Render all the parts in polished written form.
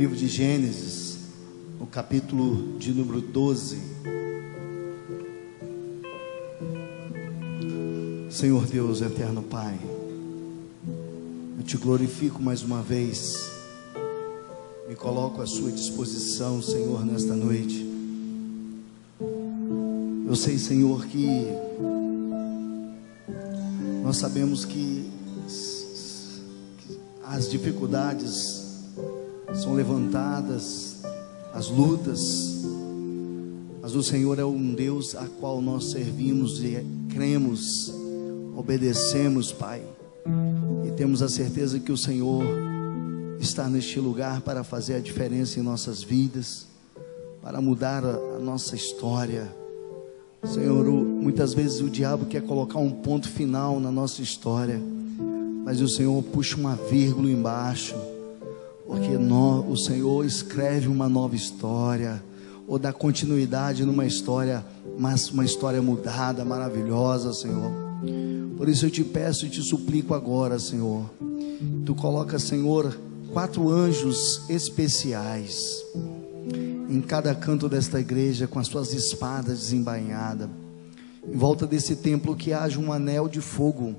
livro de Gênesis, no capítulo de número 12. Senhor Deus, eterno Pai, eu te glorifico mais uma vez, me coloco à sua disposição, Senhor, nesta noite. Eu sei, Senhor, que nós sabemos que as dificuldades são levantadas, as lutas, mas o Senhor é um Deus a qual nós servimos e cremos, obedecemos, Pai, e temos a certeza que o Senhor está neste lugar para fazer a diferença em nossas vidas, para mudar a nossa história. Senhor, muitas vezes o diabo quer colocar um ponto final na nossa história, mas o Senhor puxa uma vírgula embaixo, porque o Senhor escreve uma nova história, ou dá continuidade numa história, mas uma história mudada, maravilhosa, Senhor. Por isso eu te peço e te suplico agora, Senhor, tu coloca, Senhor, 4 anjos especiais em cada canto desta igreja, com as suas espadas desembainhadas, em volta desse templo, que haja um anel de fogo,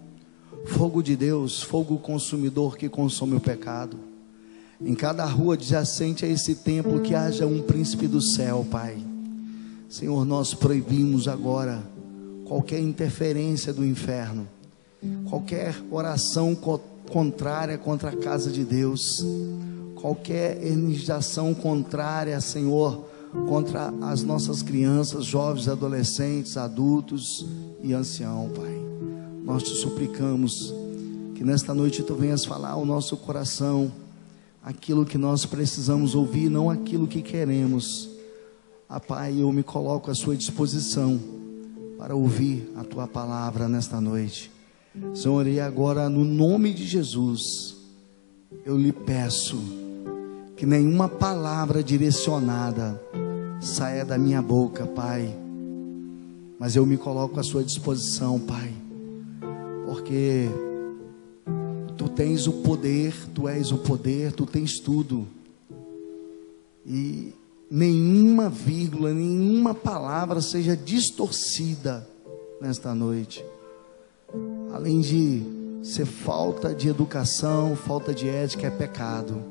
fogo de Deus, fogo consumidor que consome o pecado. Em cada rua adjacente a esse templo, que haja um príncipe do céu, Pai. Senhor, nós proibimos agora qualquer interferência do inferno, qualquer oração contrária contra a casa de Deus, qualquer energização contrária, Senhor, contra as nossas crianças, jovens, adolescentes, adultos e anciãos, Pai. Nós te suplicamos que nesta noite tu venhas falar ao nosso coração aquilo que nós precisamos ouvir, não aquilo que queremos. Pai, eu me coloco à sua disposição para ouvir a tua palavra nesta noite, Senhor. E agora, no nome de Jesus, eu lhe peço que nenhuma palavra direcionada saia da minha boca, Pai, mas eu me coloco à sua disposição, Pai, porque tu tens o poder, tu és o poder, tu tens tudo, e nenhuma vírgula, nenhuma palavra seja distorcida nesta noite, além de ser falta de educação, falta de ética, é pecado.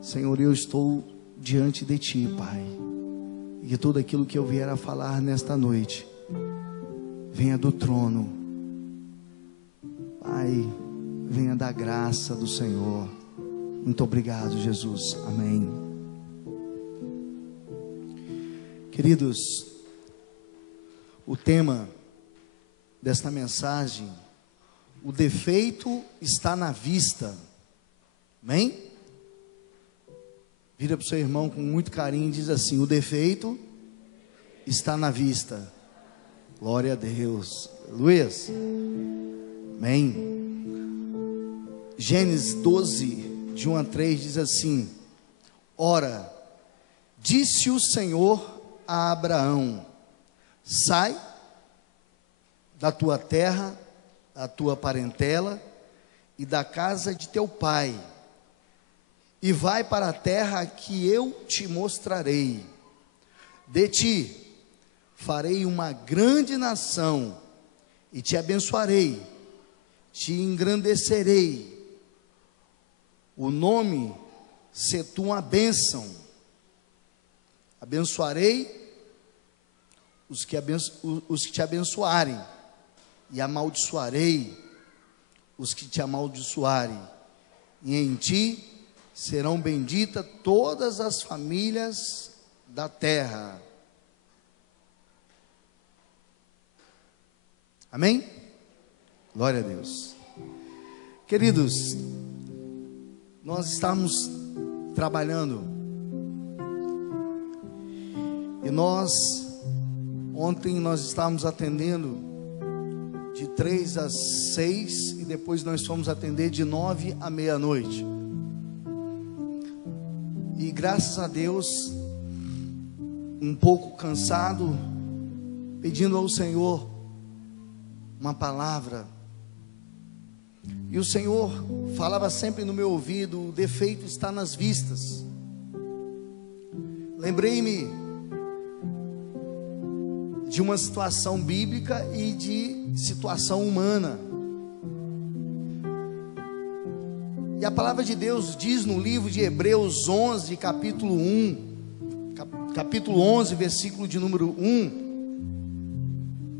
Senhor, eu estou diante de ti, Pai, e que tudo aquilo que eu vier a falar nesta noite venha do trono, Pai, venha da graça do Senhor. Muito obrigado, Jesus, amém. Queridos, o tema desta mensagem: o defeito está na vista, amém? Vira para o seu irmão com muito carinho e diz assim: o defeito está na vista. Glória a Deus, aleluia, amém. Gênesis 12, de 1 a 3 diz assim: ora, disse o Senhor a Abraão: sai da tua terra, da tua parentela e da casa de teu pai, e vai para a terra que eu te mostrarei. De ti farei uma grande nação, e te abençoarei, te engrandecerei, o nome se tu uma bênção, abençoarei os que te abençoarem, e amaldiçoarei os que te amaldiçoarem, e em ti serão benditas todas as famílias da terra. Amém? Glória a Deus. Queridos, nós estamos trabalhando, e ontem nós estávamos atendendo de 3 às 6, e depois nós fomos atender de 9 à meia-noite, e graças a Deus, um pouco cansado, pedindo ao Senhor uma palavra, e o Senhor falava sempre no meu ouvido: o defeito está nas vistas. lembrei-me de uma situação bíblica e de situação humana. E a palavra de Deus diz no livro de Hebreus 11, capítulo 11, versículo de número 1,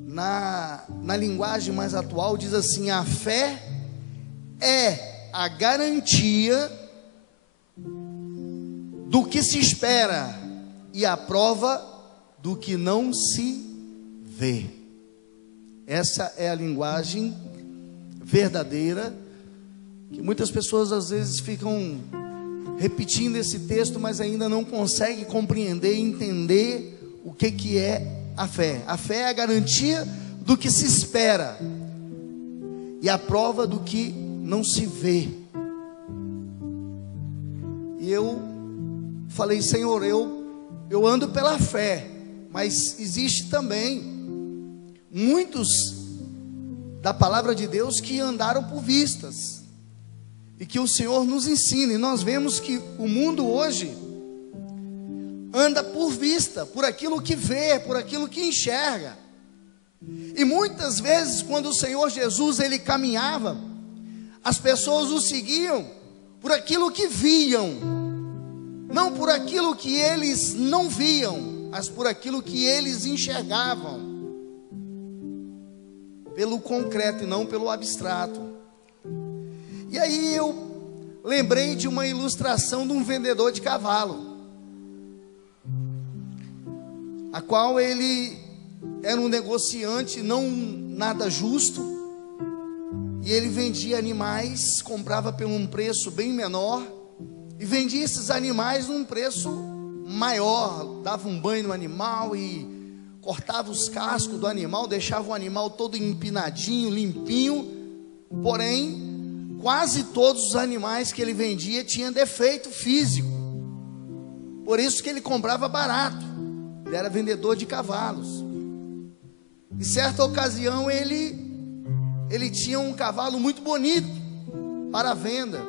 na linguagem mais atual, diz assim: a fé é a garantia do que se espera e a prova do que não se vê. Essa é a linguagem verdadeira, que muitas pessoas às vezes ficam repetindo esse texto, mas ainda não conseguem compreender e entender o que é a fé. A fé é a garantia do que se espera e a prova do que não se vê. E eu falei: Senhor, eu ando pela fé, mas existe também muitos da palavra de Deus que andaram por vistas, e que o Senhor nos ensine. Nós vemos que o mundo hoje anda por vista, por aquilo que vê, por aquilo que enxerga. E muitas vezes, quando o Senhor Jesus ele caminhava, as pessoas o seguiam por aquilo que viam, não por aquilo que eles não viam, mas por aquilo que eles enxergavam, pelo concreto e não pelo abstrato. E aí eu lembrei de uma ilustração de um vendedor de cavalo, a qual ele era um negociante não nada justo, e ele vendia animais, comprava por um preço bem menor, e vendia esses animais num preço maior, dava um banho no animal e cortava os cascos do animal, deixava o animal todo empinadinho, limpinho. Porém, quase todos os animais que ele vendia tinham defeito físico, por isso que ele comprava barato. Ele era vendedor de cavalos. Em certa ocasião ele tinha um cavalo muito bonito para venda.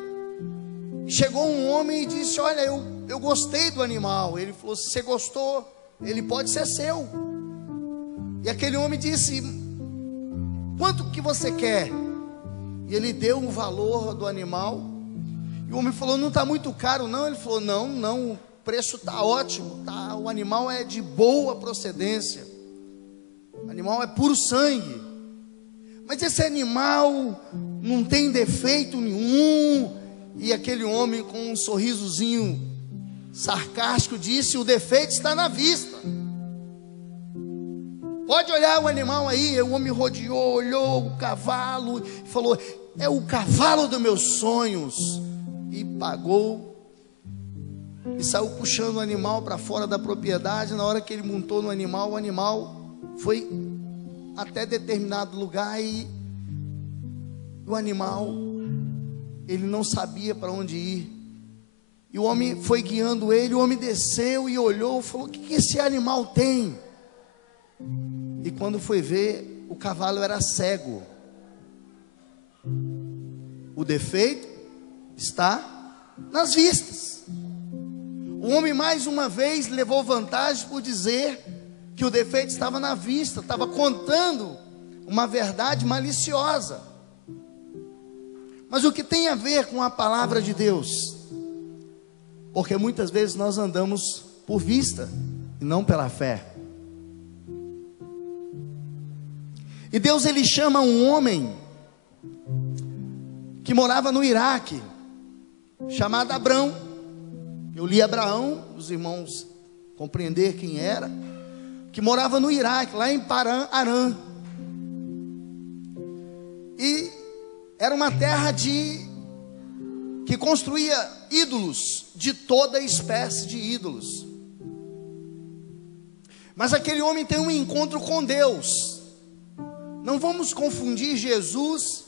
Chegou um homem e disse: olha, eu gostei do animal. Ele falou: se você gostou, ele pode ser seu. E aquele homem disse: quanto que você quer? E ele deu um valor do animal. E o homem falou: não está muito caro não? Ele falou: não, o preço está ótimo, tá? O animal é de boa procedência, o animal é puro sangue, mas esse animal não tem defeito nenhum. E aquele homem, com um sorrisozinho sarcástico, disse: o defeito está na vista, pode olhar o animal aí. O homem rodeou, olhou o cavalo e falou: é o cavalo dos meus sonhos. E pagou e saiu puxando o animal para fora da propriedade. Na hora que ele montou no animal, o animal foi até determinado lugar e o animal, ele não sabia para onde ir. E o homem foi guiando ele. O homem desceu e olhou, falou: o que esse animal tem? E quando foi ver, o cavalo era cego. O defeito está nas vistas. O homem mais uma vez levou vantagem por dizer que o defeito estava na vista, estava contando uma verdade maliciosa. Mas o que tem a ver com a palavra de Deus? Porque muitas vezes nós andamos por vista e não pela fé. E Deus, ele chama um homem que morava no Iraque, chamado Abrão. Eu li Abraão, os irmãos compreender quem era, que morava no Iraque, lá em Paran Aram. E era uma terra que construía ídolos, de toda espécie de ídolos. Mas aquele homem tem um encontro com Deus. Não vamos confundir Jesus,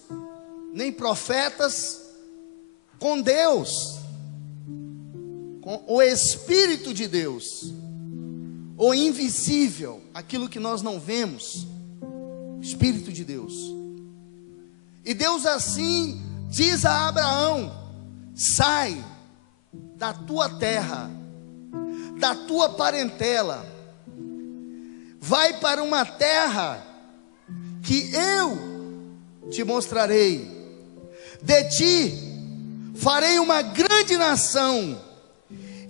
nem profetas, com Deus, com o Espírito de Deus, o invisível, aquilo que nós não vemos, o Espírito de Deus. E Deus assim diz a Abraão: sai da tua terra, da tua parentela, vai para uma terra que eu te mostrarei. De ti farei uma grande nação,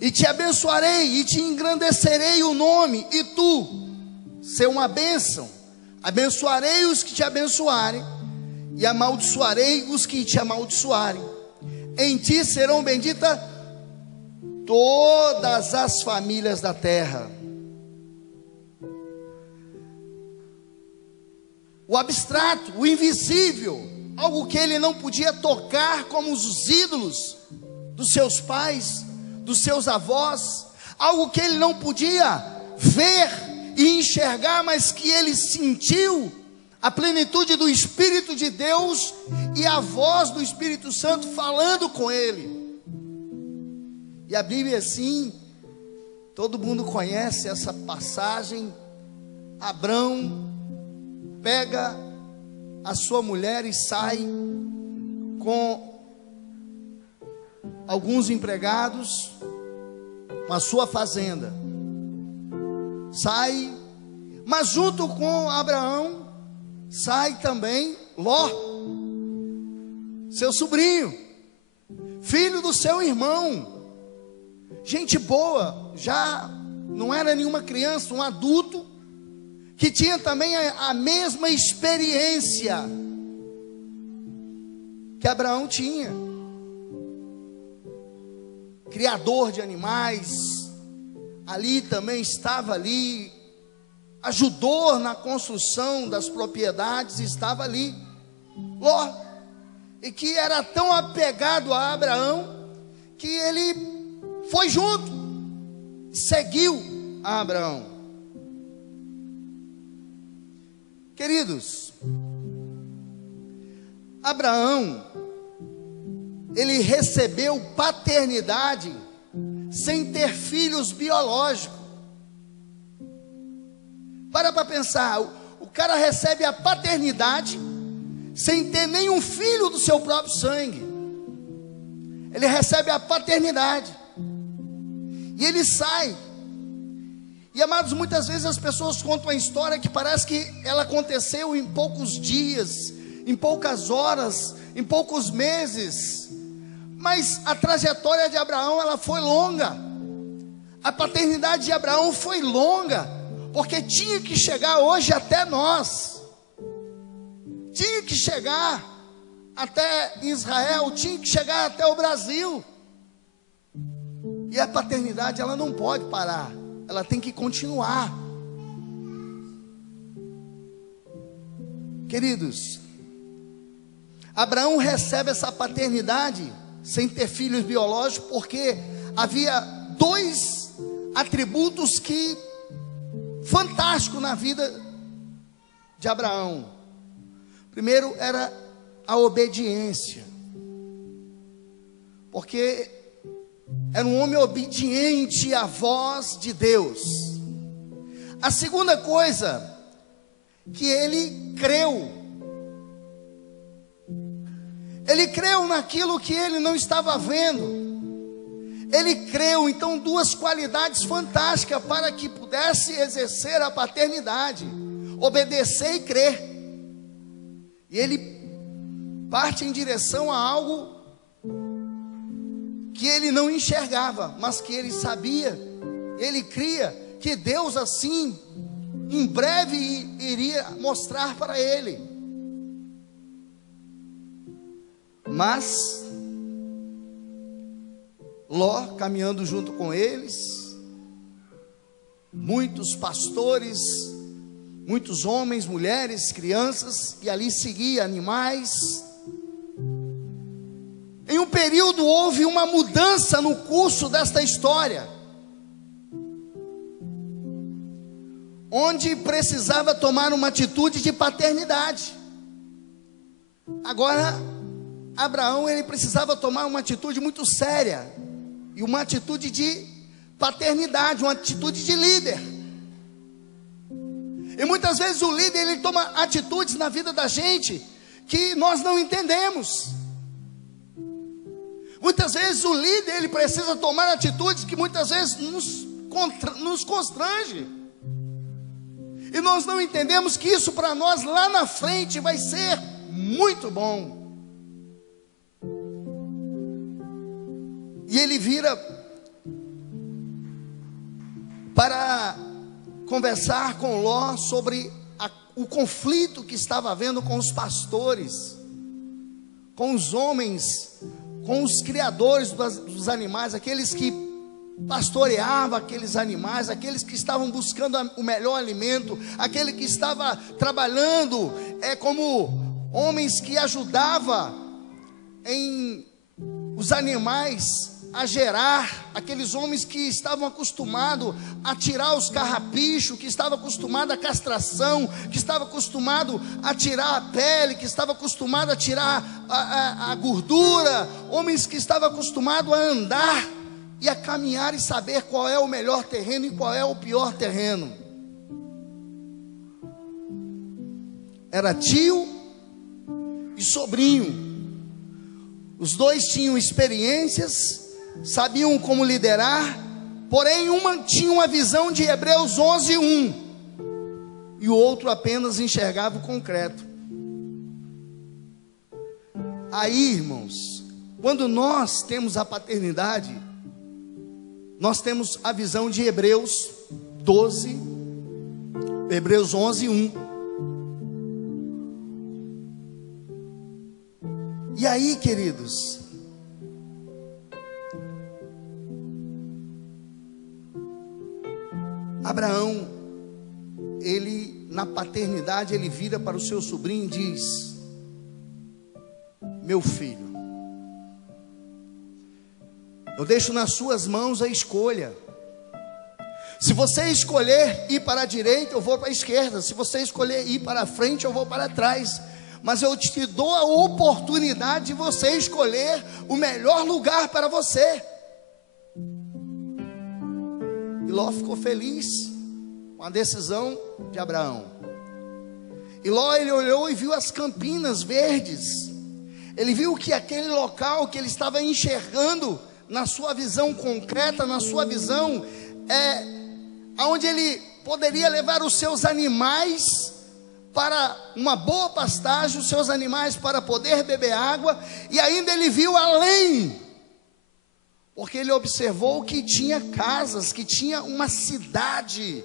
e te abençoarei e te engrandecerei o nome, e tu ser uma bênção. Abençoarei os que te abençoarem, e amaldiçoarei os que te amaldiçoarem. Em ti serão benditas todas as famílias da terra. O abstrato, o invisível, algo que ele não podia tocar, como os ídolos dos seus pais, dos seus avós, algo que ele não podia ver e enxergar, mas que ele sentiu a plenitude do Espírito de Deus e a voz do Espírito Santo falando com ele. E a Bíblia, assim, todo mundo conhece essa passagem. Abrão pega a sua mulher e sai com alguns empregados, com a sua fazenda. Sai, mas junto com Abraão sai também Ló, seu sobrinho, filho do seu irmão. Gente boa, já não era nenhuma criança, um adulto, que tinha também a mesma experiência que Abraão tinha. Criador de animais, ali também estava ali, ajudou na construção das propriedades, estava ali Ló, e que era tão apegado a Abraão, que ele foi junto, seguiu a Abraão. Queridos, Abraão, ele recebeu paternidade sem ter filhos biológicos. Para pensar, o cara recebe a paternidade sem ter nenhum filho do seu próprio sangue. Ele recebe a paternidade e ele sai. E amados, muitas vezes as pessoas contam a história que parece que ela aconteceu em poucos dias, em poucas horas, em poucos meses. Mas a trajetória de Abraão, ela foi longa. A paternidade de Abraão foi longa, porque tinha que chegar hoje até nós. Tinha que chegar até Israel, tinha que chegar até o Brasil. E a paternidade, ela não pode parar, ela tem que continuar. Queridos, Abraão recebe essa paternidade sem ter filhos biológicos, porque havia dois atributos que fantástico na vida de Abraão. Primeiro era a obediência, porque era um homem obediente à voz de Deus. A segunda coisa, que ele creu. Ele creu naquilo que ele não estava vendo. Ele creu, então, duas qualidades fantásticas para que pudesse exercer a paternidade: obedecer e crer. E ele parte em direção a algo que ele não enxergava, mas que ele sabia, ele cria que Deus assim, em breve iria mostrar para ele. Mas Ló, caminhando junto com eles, muitos pastores, muitos homens, mulheres, crianças, e ali seguia animais. Em um período houve uma mudança no curso desta história, onde precisava tomar uma atitude de paternidade. Agora, Abraão, ele precisava tomar uma atitude muito séria, e uma atitude de paternidade, uma atitude de líder. E muitas vezes o líder, ele toma atitudes na vida da gente que nós não entendemos. Muitas vezes o líder, ele precisa tomar atitudes que muitas vezes nos nos constrange. E nós não entendemos que isso para nós lá na frente vai ser muito bom. E ele vira para conversar com Ló sobre o conflito que estava havendo com os pastores, com os homens, com os criadores dos animais, aqueles que pastoreavam aqueles animais, aqueles que estavam buscando o melhor alimento, aquele que estava trabalhando como homens que ajudavam em os animais a gerar, aqueles homens que estavam acostumados a tirar os carrapichos, que estavam acostumados à castração, que estavam acostumados a tirar a pele, que estavam acostumados a tirar a gordura, homens que estavam acostumados a andar e a caminhar e saber qual é o melhor terreno e qual é o pior terreno. Era tio e sobrinho. Os dois tinham experiências, sabiam como liderar, porém uma tinha uma visão de Hebreus 11:1 e o outro apenas enxergava o concreto. Aí, irmãos, quando nós temos a paternidade, nós temos a visão de Hebreus 11:1. E aí, queridos, Abraão, ele na paternidade, ele vira para o seu sobrinho e diz: meu filho, eu deixo nas suas mãos a escolha. Se você escolher ir para a direita, eu vou para a esquerda. Se você escolher ir para a frente, eu vou para trás. Mas eu te dou a oportunidade de você escolher o melhor lugar para você. E Ló ficou feliz com a decisão de Abraão. E Ló, ele olhou e viu as campinas verdes. Ele viu que aquele local que ele estava enxergando, na sua visão concreta, na sua visão, onde ele poderia levar os seus animais para uma boa pastagem, os seus animais para poder beber água, e ainda ele viu além, porque ele observou que tinha casas, que tinha uma cidade,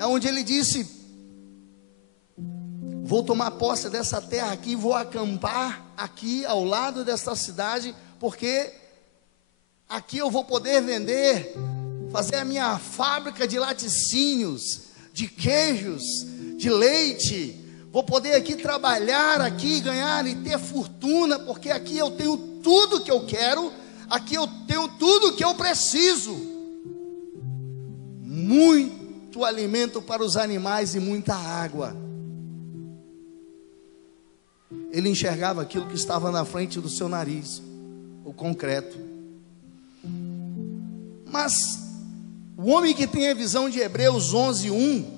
onde ele disse: vou tomar posse dessa terra aqui, vou acampar aqui ao lado dessa cidade, porque aqui eu vou poder vender, fazer a minha fábrica de laticínios, de queijos, de leite. Vou poder aqui trabalhar, aqui ganhar e ter fortuna, porque aqui eu tenho tudo que eu quero, aqui eu tenho tudo que eu preciso. Muito alimento para os animais e muita água. Ele enxergava aquilo que estava na frente do seu nariz, o concreto. Mas o homem que tem a visão de Hebreus 11:1,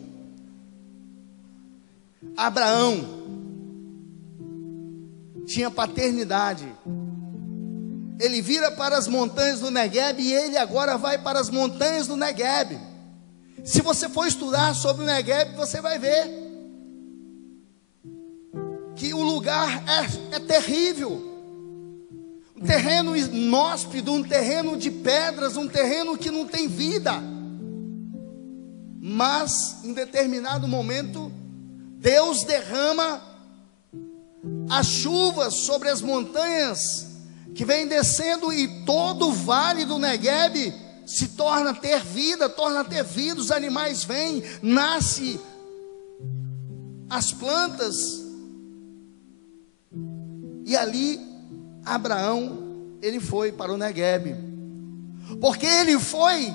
Abraão, tinha paternidade. Ele vira para as montanhas do Negueb, e ele agora vai para as montanhas do Negueb. Se você for estudar sobre o Negueb, você vai ver que o lugar é terrível. Um terreno inóspito, um terreno de pedras, um terreno que não tem vida. Mas em determinado momento, Deus derrama as chuvas sobre as montanhas que vem descendo, e todo o vale do Negueb se torna a ter vida, os animais vêm, nasce as plantas. E ali Abraão, ele foi para o Negueb, porque ele foi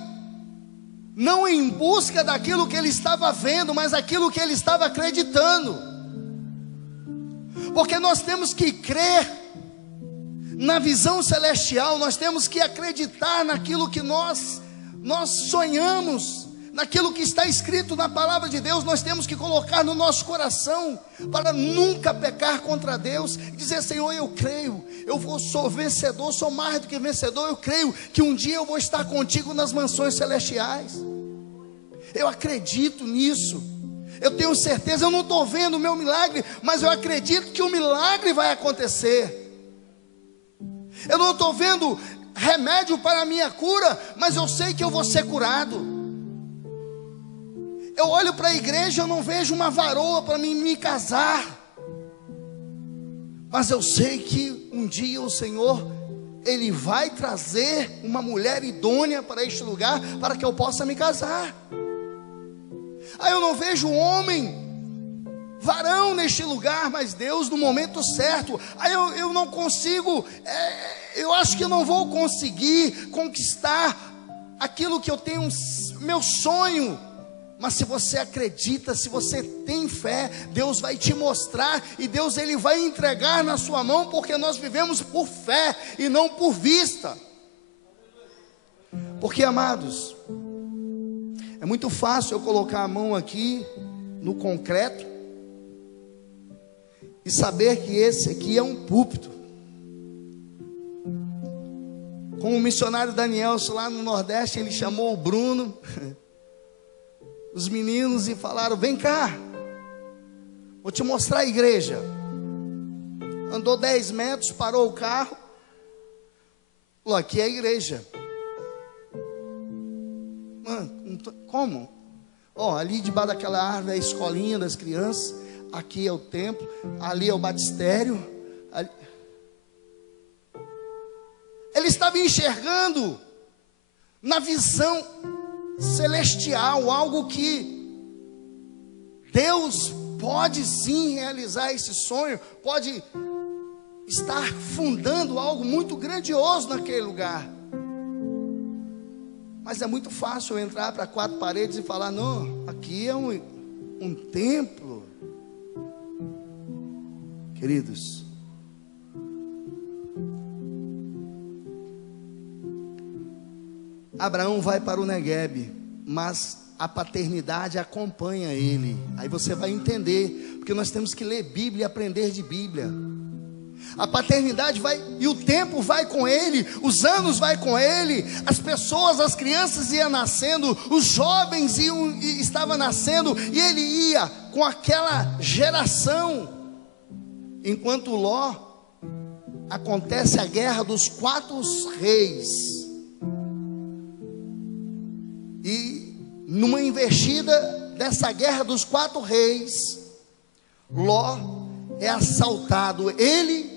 não em busca daquilo que ele estava vendo, mas aquilo que ele estava acreditando. Porque nós temos que crer na visão celestial, nós temos que acreditar naquilo que nós sonhamos, naquilo que está escrito na palavra de Deus, nós temos que colocar no nosso coração, para nunca pecar contra Deus, e dizer: Senhor, eu creio, sou vencedor, sou mais do que vencedor, eu creio que um dia eu vou estar contigo nas mansões celestiais, eu acredito nisso, eu tenho certeza. Eu não estou vendo o meu milagre, mas eu acredito que o milagre vai acontecer. Eu não estou vendo remédio para a minha cura, mas eu sei que eu vou ser curado. Eu olho para a igreja, eu não vejo uma varoa para me casar, mas eu sei que um dia o Senhor, Ele vai trazer uma mulher idônea para este lugar, para que eu possa me casar. Aí eu não vejo varão neste lugar, mas Deus no momento certo. Aí eu não consigo, eu acho que eu não vou conseguir conquistar aquilo que eu tenho, meu sonho. Mas se você acredita, se você tem fé, Deus vai te mostrar, e Deus, Ele vai entregar na sua mão, porque nós vivemos por fé e não por vista. Porque, amados, é muito fácil eu colocar a mão aqui no concreto e saber que esse aqui é um púlpito. Como o missionário Daniel lá no Nordeste, ele chamou o Bruno, os meninos, e falaram: vem cá, vou te mostrar a igreja. Andou 10 metros, parou o carro, falou: aqui é a igreja. Como? Ali debaixo daquela árvore é a escolinha das crianças, aqui é o templo, ali é o batistério. Ele estava enxergando na visão celestial algo que Deus pode sim realizar esse sonho, pode estar fundando algo muito grandioso naquele lugar. Mas é muito fácil eu entrar para 4 paredes e falar: não, aqui é um templo. Queridos, Abraão vai para o Neguebe, mas a paternidade acompanha ele. Aí você vai entender, porque nós temos que ler Bíblia e aprender de Bíblia. A paternidade vai, e o tempo vai com ele, os anos vai com ele, as pessoas, as crianças iam nascendo, os jovens estavam nascendo, e ele ia com aquela geração. Enquanto Ló, acontece a guerra dos 4 reis, e numa investida dessa guerra dos 4 reis, Ló é assaltado, ele,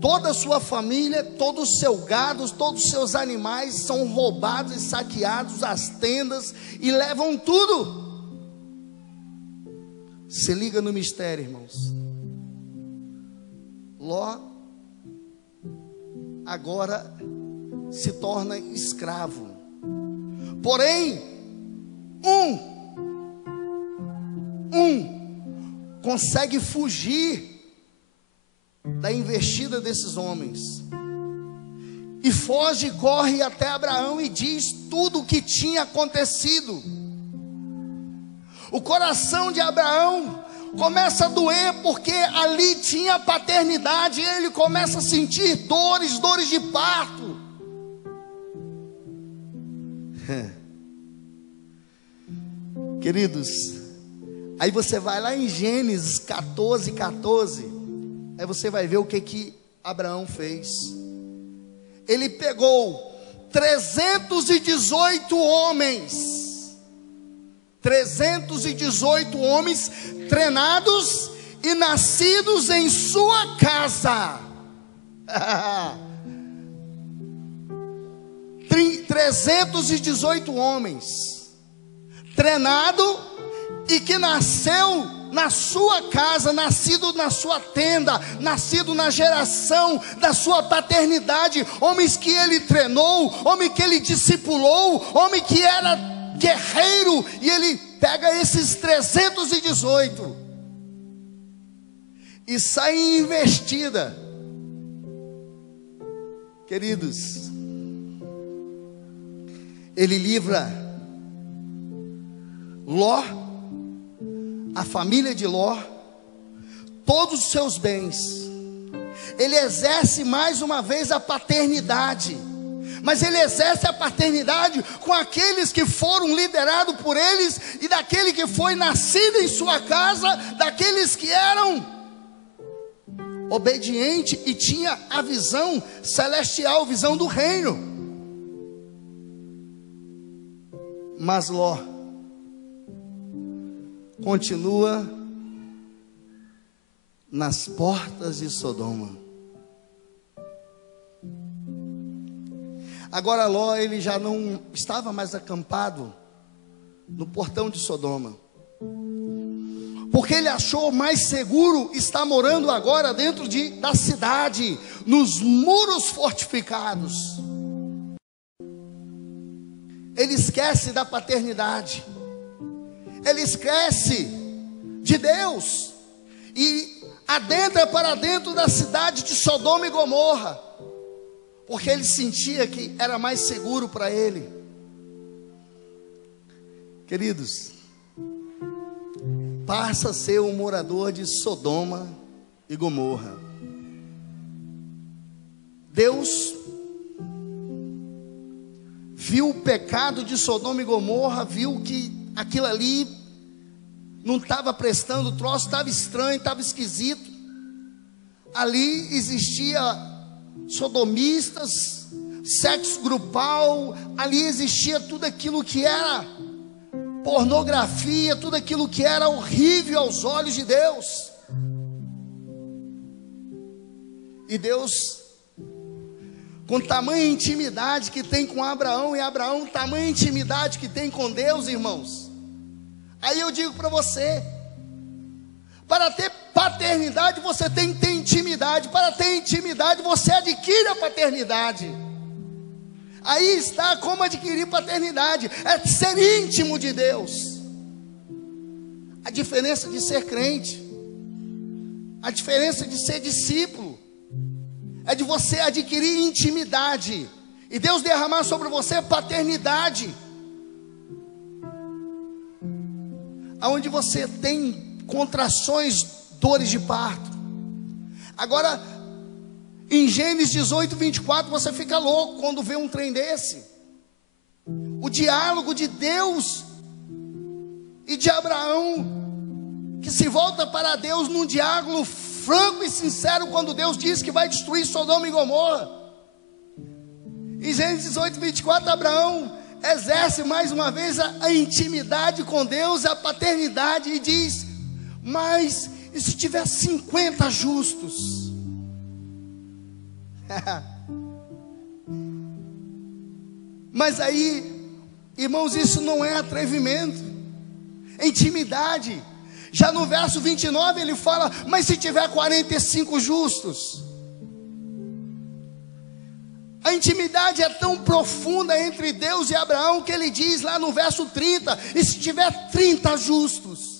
toda a sua família, todo o seu gado, todos os seus animais são roubados e saqueados, as tendas, e levam tudo. Se liga no mistério, irmãos. Ló agora se torna escravo. Porém, consegue fugir da investida desses homens, e foge, corre até Abraão e diz tudo o que tinha acontecido. O coração de Abraão começa a doer, porque ali tinha paternidade, e ele começa a sentir dores de parto. Queridos, aí você vai lá em Gênesis 14, aí você vai ver o que Abraão fez. Ele pegou 318 homens treinados e nascidos em sua casa. 318 homens treinado e que nasceu na sua casa, nascido na sua tenda, nascido na geração da sua paternidade, homens que ele treinou, homem que ele discipulou, homem que era guerreiro, e ele pega esses 318 e sai em investida. Queridos, ele livra Ló, a família de Ló, todos os seus bens. Ele exerce mais uma vez a paternidade, mas ele exerce a paternidade com aqueles que foram liderados por eles, e daquele que foi nascido em sua casa, daqueles que eram obedientes e tinha a visão celestial, visão do reino. Mas Ló continua nas portas de Sodoma. Agora Ló, ele já não estava mais acampado no portão de Sodoma, porque ele achou mais seguro estar morando agora dentro da cidade, nos muros fortificados. Ele esquece da paternidade, ele esquece de Deus, e adentra para dentro da cidade de Sodoma e Gomorra, porque ele sentia que era mais seguro para ele. Queridos, passa a ser um morador de Sodoma e Gomorra. Deus viu o pecado de Sodoma e Gomorra, viu que aquilo ali não estava prestando, o troço estava estranho, estava esquisito. Ali existia sodomistas, sexo grupal, ali existia tudo aquilo que era pornografia, tudo aquilo que era horrível aos olhos de Deus. E Deus, com tamanha intimidade que tem com Abraão, e Abraão tamanha intimidade que tem com Deus, irmãos. Aí eu digo para você, para ter paternidade você tem que ter intimidade. Para ter intimidade você adquire a paternidade. Aí está como adquirir paternidade, é ser íntimo de Deus. A diferença de ser crente, a diferença de ser discípulo, é de você adquirir intimidade, e Deus derramar sobre você paternidade, aonde você tem contrações, dores de parto. Agora, em Gênesis 18, 24, você fica louco quando vê um trem desse. O diálogo de Deus e de Abraão, que se volta para Deus num diálogo franco e sincero, quando Deus diz que vai destruir Sodoma e Gomorra. Em Gênesis 18, 24, Abraão exerce mais uma vez a intimidade com Deus, a paternidade, e diz: mas e se tiver 50 justos? Mas aí, irmãos, isso não é atrevimento, é intimidade. Já no verso 29 ele fala: mas se tiver 45 justos? A intimidade é tão profunda entre Deus e Abraão, que ele diz lá no verso 30, e se tiver 30 justos?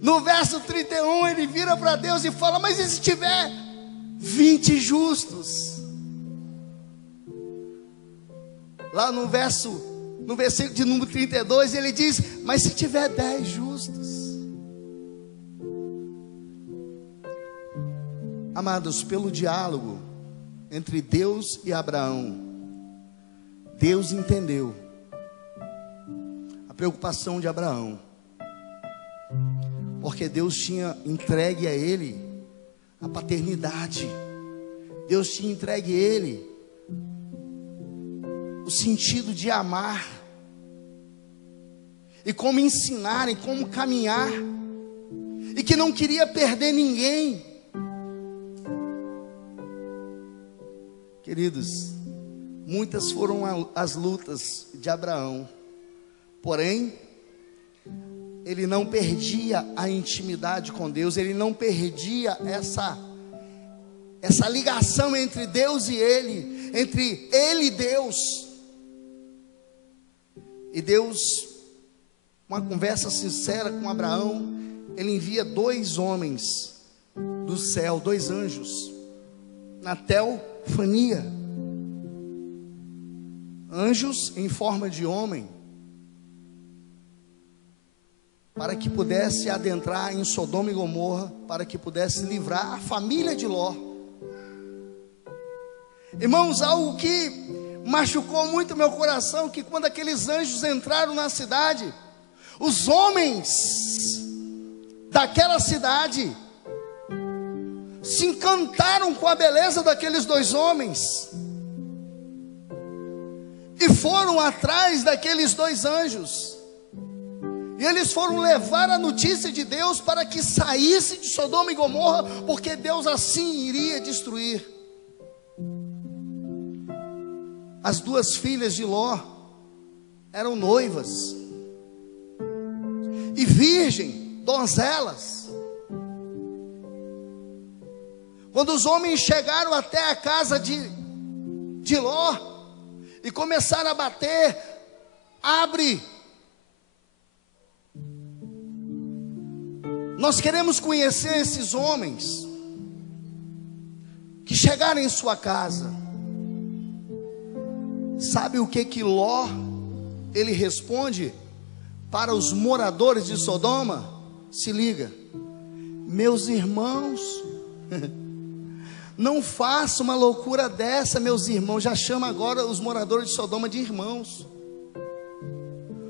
No verso 31 ele vira para Deus e fala: mas e se tiver 20 justos? Lá no versículo de número 32 ele diz: mas se tiver 10 justos? Amados, pelo diálogo entre Deus e Abraão, Deus entendeu a preocupação de Abraão, porque Deus tinha entregue a ele a paternidade. Deus tinha entregue a ele o sentido de amar, e como ensinar, e como caminhar, e que não queria perder ninguém. Queridos, muitas foram as lutas de Abraão, porém ele não perdia a intimidade com Deus, ele não perdia essa ligação entre Deus e ele, entre ele e Deus. E Deus, uma conversa sincera com Abraão, ele envia 2 homens do céu, 2 anjos, na teofania. anjos em forma de homem, para que pudesse adentrar em Sodoma e Gomorra, para que pudesse livrar a família de Ló. Irmãos, algo que machucou muito meu coração, que quando aqueles anjos entraram na cidade, os homens daquela cidade se encantaram com a beleza daqueles dois homens, e foram atrás daqueles dois anjos, e eles foram levar a notícia de Deus para que saísse de Sodoma e Gomorra, porque Deus assim iria destruir. As duas filhas de Ló eram noivas e virgem, donzelas. Quando os homens chegaram até a casa de Ló e começaram a bater, abre. Nós queremos conhecer esses homens que chegaram em sua casa. Sabe o que Ló, ele responde para os moradores de Sodoma? Se liga: meus irmãos, não faça uma loucura dessa, meus irmãos. Já chama agora os moradores de Sodoma de irmãos,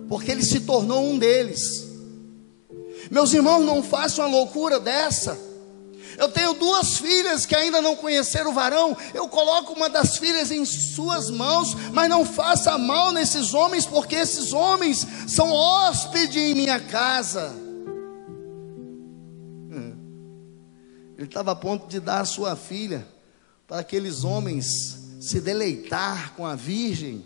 porque ele se tornou um deles. Meus irmãos, não façam uma loucura dessa. Eu tenho duas filhas que ainda não conheceram o varão. Eu coloco uma das filhas em suas mãos, mas não faça mal nesses homens, porque esses homens são hóspedes em minha casa. Ele estava a ponto de dar a sua filha para aqueles homens se deleitar com a virgem.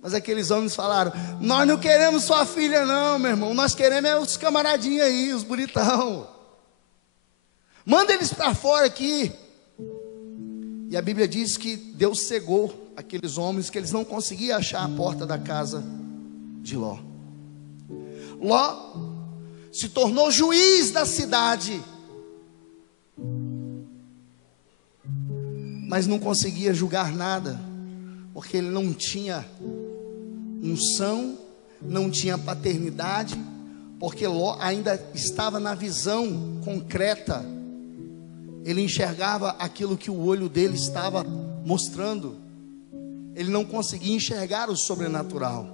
Mas aqueles homens falaram: nós não queremos sua filha não, meu irmão. Nós queremos os camaradinhos aí, os bonitão. Manda eles para fora aqui. E a Bíblia diz que Deus cegou aqueles homens, que eles não conseguiam achar a porta da casa de Ló. Ló se tornou juiz da cidade, mas não conseguia julgar nada, porque ele não tinha unção, não tinha paternidade, porque Ló ainda estava na visão concreta. Ele enxergava aquilo que o olho dele estava mostrando. Ele não conseguia enxergar o sobrenatural.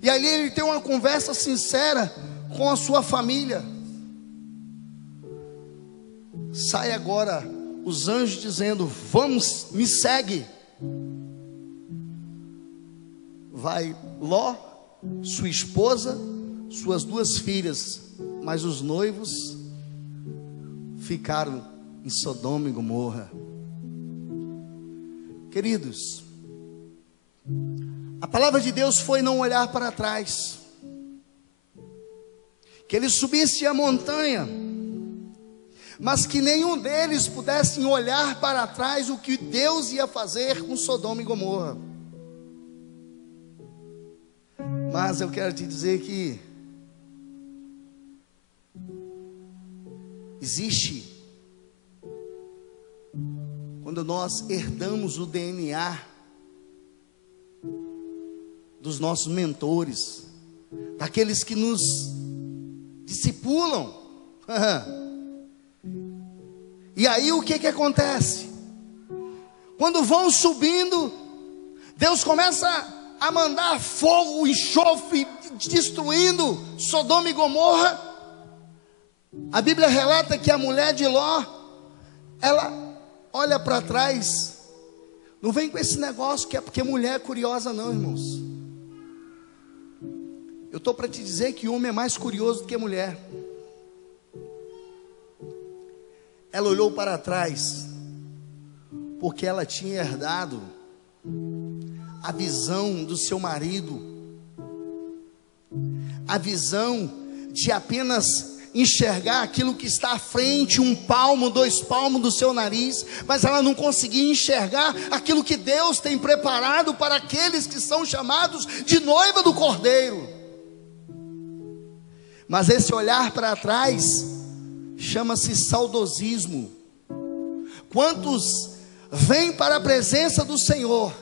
E ali ele tem uma conversa sincera com a sua família. Sai agora os anjos dizendo: vamos, me segue. Vai Ló, sua esposa, suas duas filhas, mas os noivos ficaram em Sodoma e Gomorra. Queridos, a palavra de Deus foi não olhar para trás, que eles subissem a montanha, mas que nenhum deles pudessem olhar para trás o que Deus ia fazer com Sodoma e Gomorra. Mas eu quero te dizer que existe, quando nós herdamos o DNA dos nossos mentores, daqueles que nos discipulam, e aí o que acontece? Quando vão subindo, Deus começa a mandar fogo, enxofre, destruindo Sodoma e Gomorra. A Bíblia relata que a mulher de Ló, ela olha para trás. Não vem com esse negócio que é porque mulher é curiosa não, irmãos. Eu estou para te dizer que homem é mais curioso do que mulher. Ela olhou para trás, porque ela tinha herdado a visão do seu marido, a visão de apenas enxergar aquilo que está à frente, 1 palmo, 2 palmos do seu nariz, mas ela não conseguia enxergar aquilo que Deus tem preparado para aqueles que são chamados de noiva do Cordeiro. Mas esse olhar para trás chama-se saudosismo. Quantos vêm para a presença do Senhor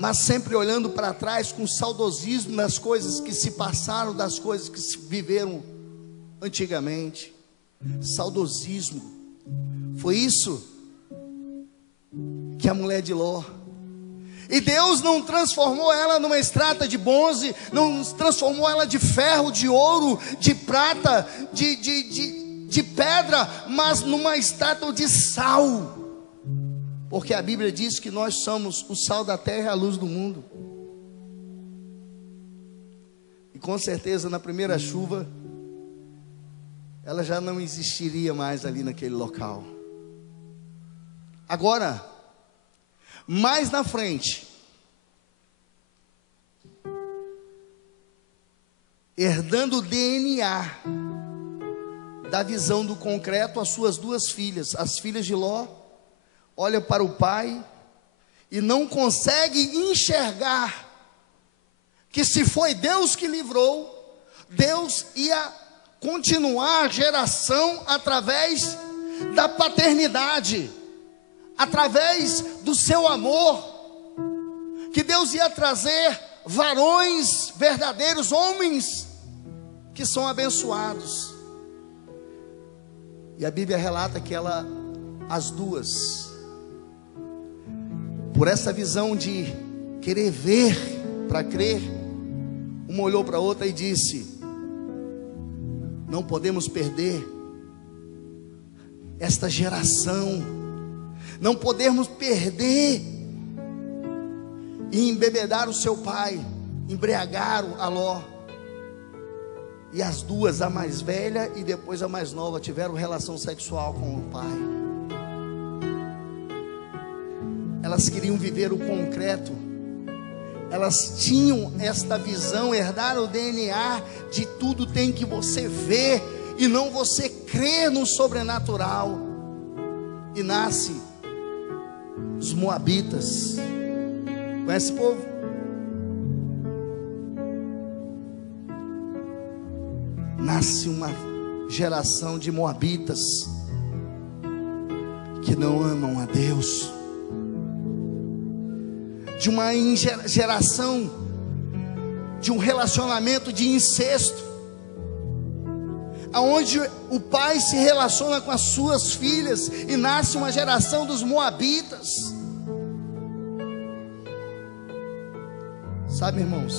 mas sempre olhando para trás com saudosismo das coisas que se passaram, das coisas que se viveram antigamente. Saudosismo. Foi isso que a mulher de Ló. E Deus não transformou ela numa estátua de bronze, não transformou ela de ferro, de ouro, de prata, de pedra, mas numa estátua de sal. Porque a Bíblia diz que nós somos o sal da terra e a luz do mundo. E com certeza na primeira chuva, ela já não existiria mais ali naquele local. Agora, mais na frente, herdando o DNA da visão do concreto, as suas duas filhas, as filhas de Ló, olha para o pai e não consegue enxergar que se foi Deus que livrou, Deus ia continuar a geração através da paternidade, através do seu amor, que Deus ia trazer varões verdadeiros, homens que são abençoados. E a Bíblia relata que as duas, por essa visão de querer ver para crer, uma olhou para a outra e disse: não podemos perder esta geração, não podemos perder e embebedar o seu pai, embriagar a Ló. E as duas, a mais velha e depois a mais nova, tiveram relação sexual com o pai. Elas queriam viver o concreto, elas tinham esta visão, herdaram o DNA de tudo tem que você ver e não você crer no sobrenatural. E nasce os moabitas. Conhece esse povo? Nasce uma geração de moabitas que não amam a Deus, de uma geração de um relacionamento de incesto, aonde o pai se relaciona com as suas filhas e nasce uma geração dos moabitas. Sabe, irmãos,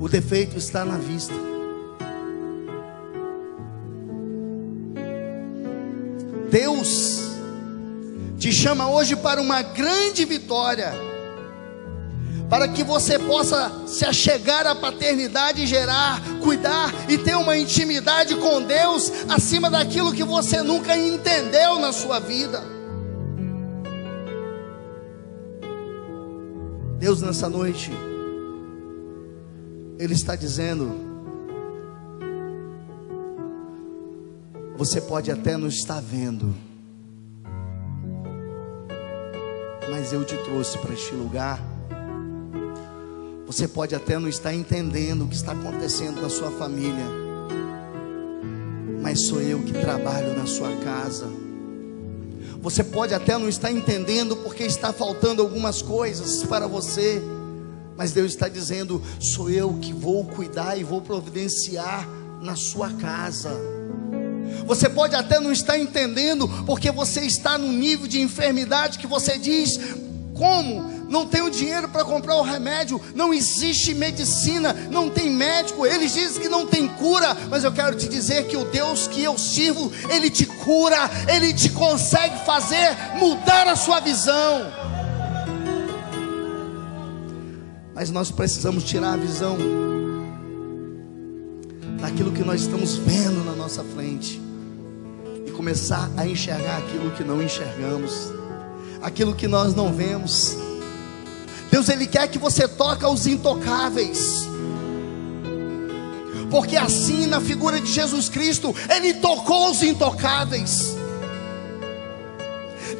o defeito está na vista. Deus te chama hoje para uma grande vitória, para que você possa se achegar à paternidade, gerar, cuidar e ter uma intimidade com Deus acima daquilo que você nunca entendeu na sua vida. Deus, nessa noite, Ele está dizendo: você pode até não estar vendo, mas eu te trouxe para este lugar. Você pode até não estar entendendo o que está acontecendo na sua família, mas sou eu que trabalho na sua casa. Você pode até não estar entendendo porque está faltando algumas coisas para você, mas Deus está dizendo: sou eu que vou cuidar e vou providenciar na sua casa. Você pode até não estar entendendo porque você está num nível de enfermidade que você diz: como? Não tenho dinheiro para comprar o remédio, não existe medicina, não tem médico, eles dizem que não tem cura, mas eu quero te dizer que o Deus que eu sirvo, Ele te cura, Ele te consegue fazer mudar a sua visão. Mas nós precisamos tirar a visão daquilo que nós estamos vendo na nossa frente e começar a enxergar aquilo que não enxergamos, aquilo que nós não vemos. Deus, Ele quer que você toque aos intocáveis, porque assim na figura de Jesus Cristo, Ele tocou os intocáveis.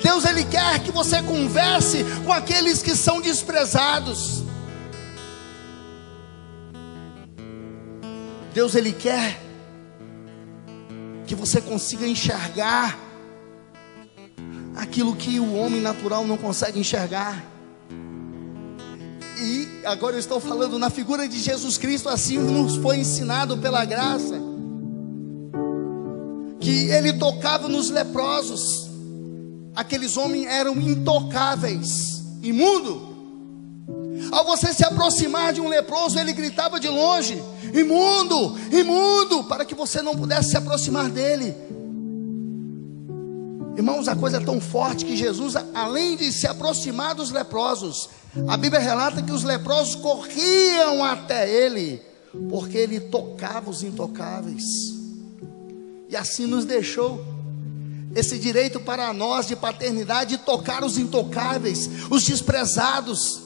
Deus, Ele quer que você converse com aqueles que são desprezados. Deus, Ele quer que você consiga enxergar aquilo que o homem natural não consegue enxergar. E agora eu estou falando na figura de Jesus Cristo, assim nos foi ensinado pela graça, que ele tocava nos leprosos. Aqueles homens eram intocáveis, imundo. Ao você se aproximar de um leproso, ele gritava de longe: imundo, imundo, para que você não pudesse se aproximar dele. Irmãos, a coisa é tão forte que Jesus, além de se aproximar dos leprosos, a Bíblia relata que os leprosos corriam até ele, porque ele tocava os intocáveis. E assim nos deixou esse direito para nós de paternidade, de tocar os intocáveis, os desprezados,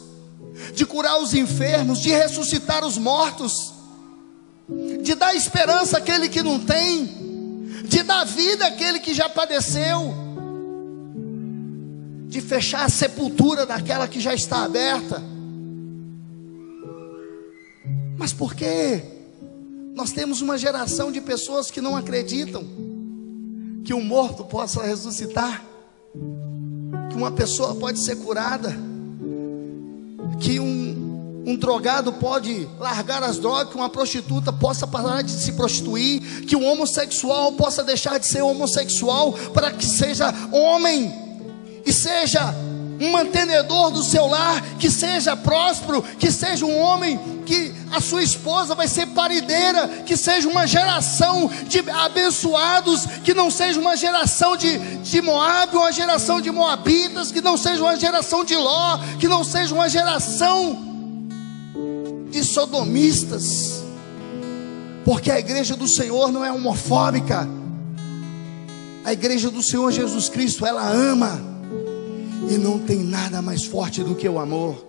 de curar os enfermos, de ressuscitar os mortos, de dar esperança àquele que não tem, de dar vida àquele que já padeceu, de fechar a sepultura daquela que já está aberta. Mas por quê? Nós temos uma geração de pessoas que não acreditam que um morto possa ressuscitar, que uma pessoa pode ser curada, que um drogado pode largar as drogas, que uma prostituta possa parar de se prostituir, que um homossexual possa deixar de ser homossexual para que seja homem e seja um mantenedor do seu lar, que seja próspero, que seja um homem, que a sua esposa vai ser parideira, que seja uma geração de abençoados, que não seja uma geração de Moabe, uma geração de moabitas, que não seja uma geração de Ló, que não seja uma geração de sodomistas, porque a igreja do Senhor não é homofóbica. A igreja do Senhor Jesus Cristo, ela ama. E não tem nada mais forte do que o amor.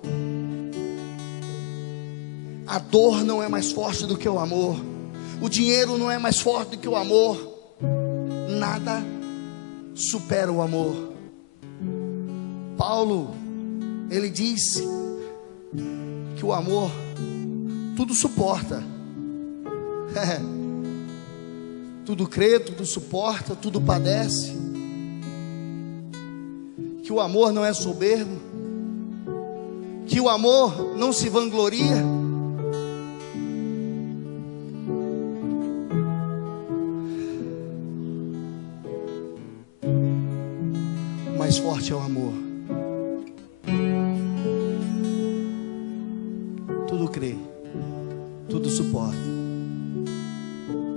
A dor não é mais forte do que o amor. O dinheiro não é mais forte do que o amor. Nada supera o amor. Paulo, ele disse que o amor tudo suporta. Tudo crê, tudo suporta, tudo padece. Que o amor não é soberbo, que o amor não se vangloria. O mais forte é o amor. Tudo crê, tudo suporta,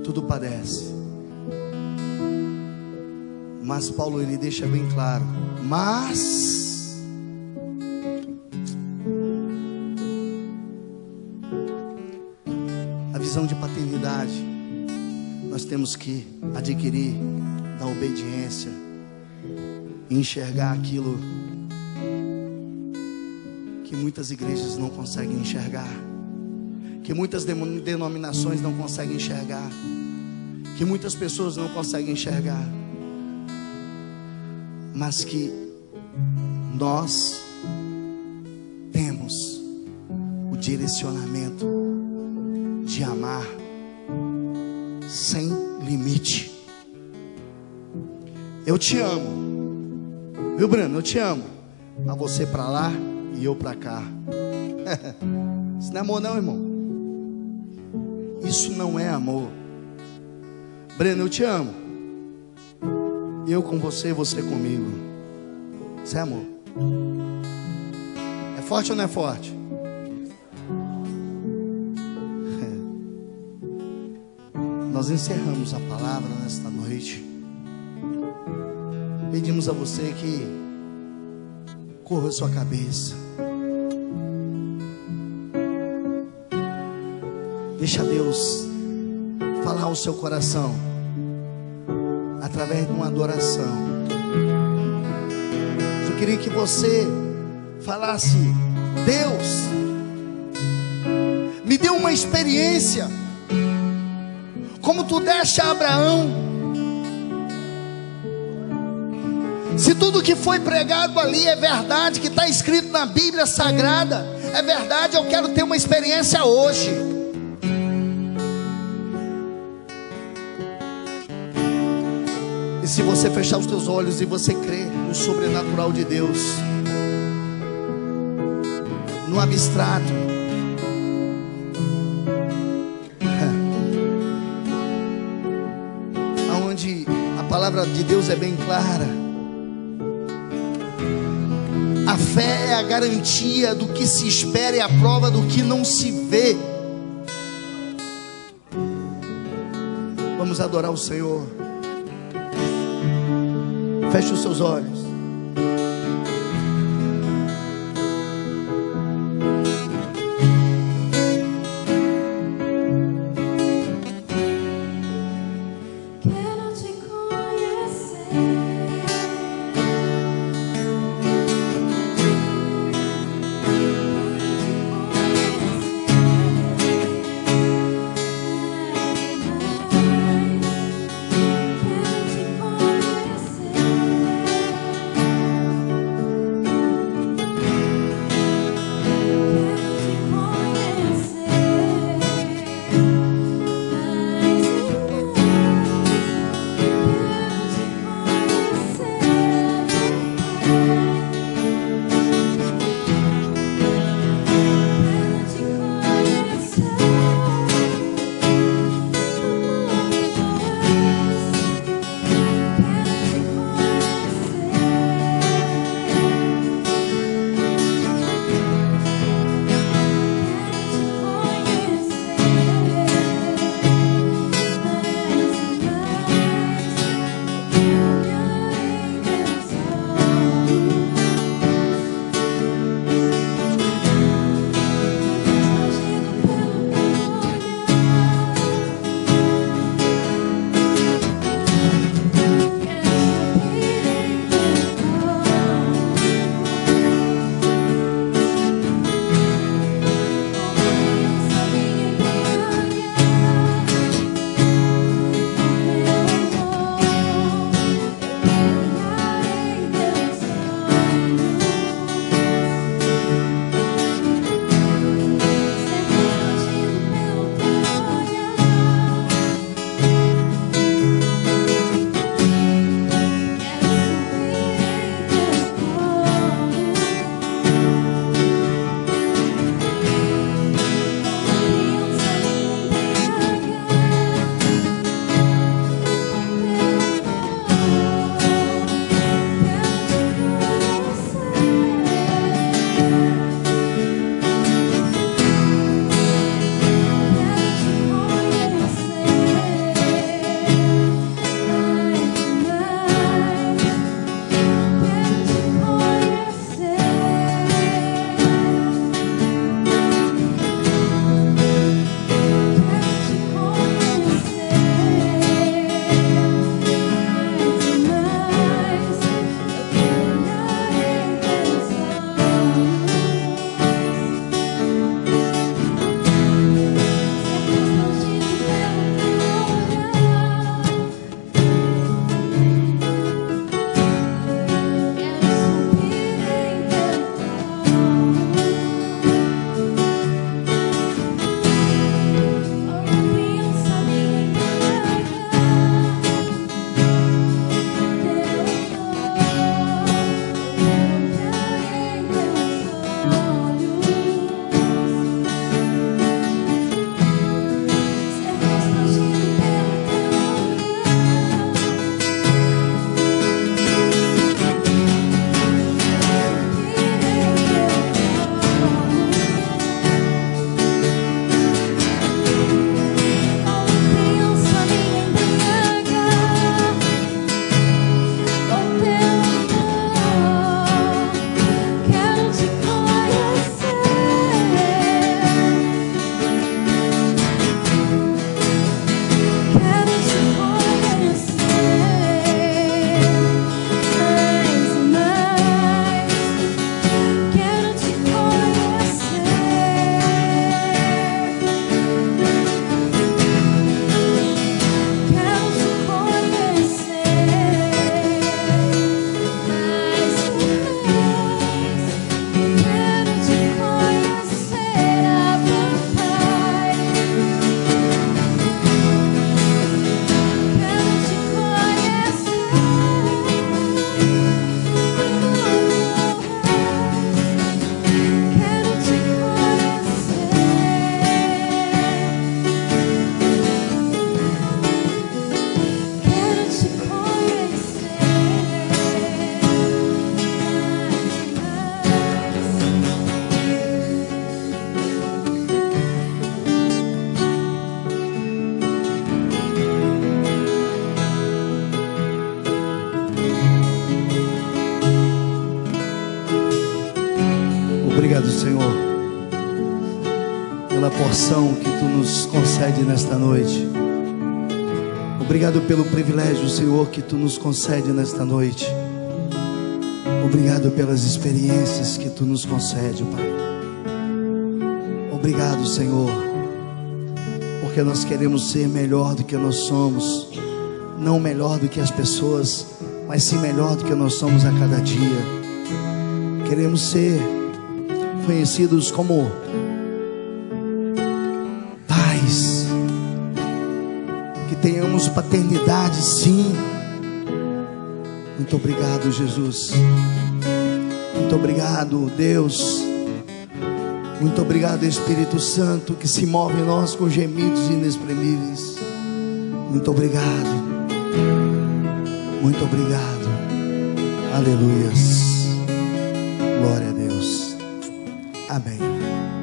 tudo padece. Mas Paulo, ele deixa bem claro: mas a visão de paternidade nós temos que adquirir da obediência, enxergar aquilo que muitas igrejas não conseguem enxergar, que muitas denominações não conseguem enxergar, que muitas pessoas não conseguem enxergar, mas que nós temos o direcionamento de amar sem limite. Eu te amo, viu, Breno? Eu te amo, mas você para lá e eu para cá. Isso não é amor não, irmão. Isso não é amor. Breno, eu te amo, eu com você, você comigo. Isso é amor. É forte ou não é forte? Nós encerramos a palavra nesta noite. Pedimos a você que corra a sua cabeça. Deixa Deus falar ao seu coração através de uma adoração. Eu queria que você falasse: Deus, me dê uma experiência como tu deste a Abraão. Se tudo que foi pregado ali é verdade, que está escrito na Bíblia Sagrada é verdade, eu quero ter uma experiência hoje. E se você fechar os teus olhos e você crer no sobrenatural de Deus, no abstrato, aonde a palavra de Deus é bem clara, a fé é a garantia do que se espera e a prova do que não se vê. Vamos adorar o Senhor. Feche os seus olhos. Quero te conhecer. Quero te conhecer. Senhor, pela porção que Tu nos concede nesta noite. Obrigado pelo privilégio, Senhor, que Tu nos concede nesta noite. Obrigado pelas experiências que Tu nos concede, Pai. Obrigado, Senhor, porque nós queremos ser melhor do que nós somos. Não melhor do que as pessoas, mas sim melhor do que nós somos a cada dia. Queremos ser conhecidos como pais, que tenhamos paternidade, sim. Muito obrigado, Jesus. Muito obrigado, Deus. Muito obrigado, Espírito Santo, que se move em nós com gemidos inexprimíveis. Muito obrigado. Muito obrigado. Aleluias. Glória a Deus. Amém.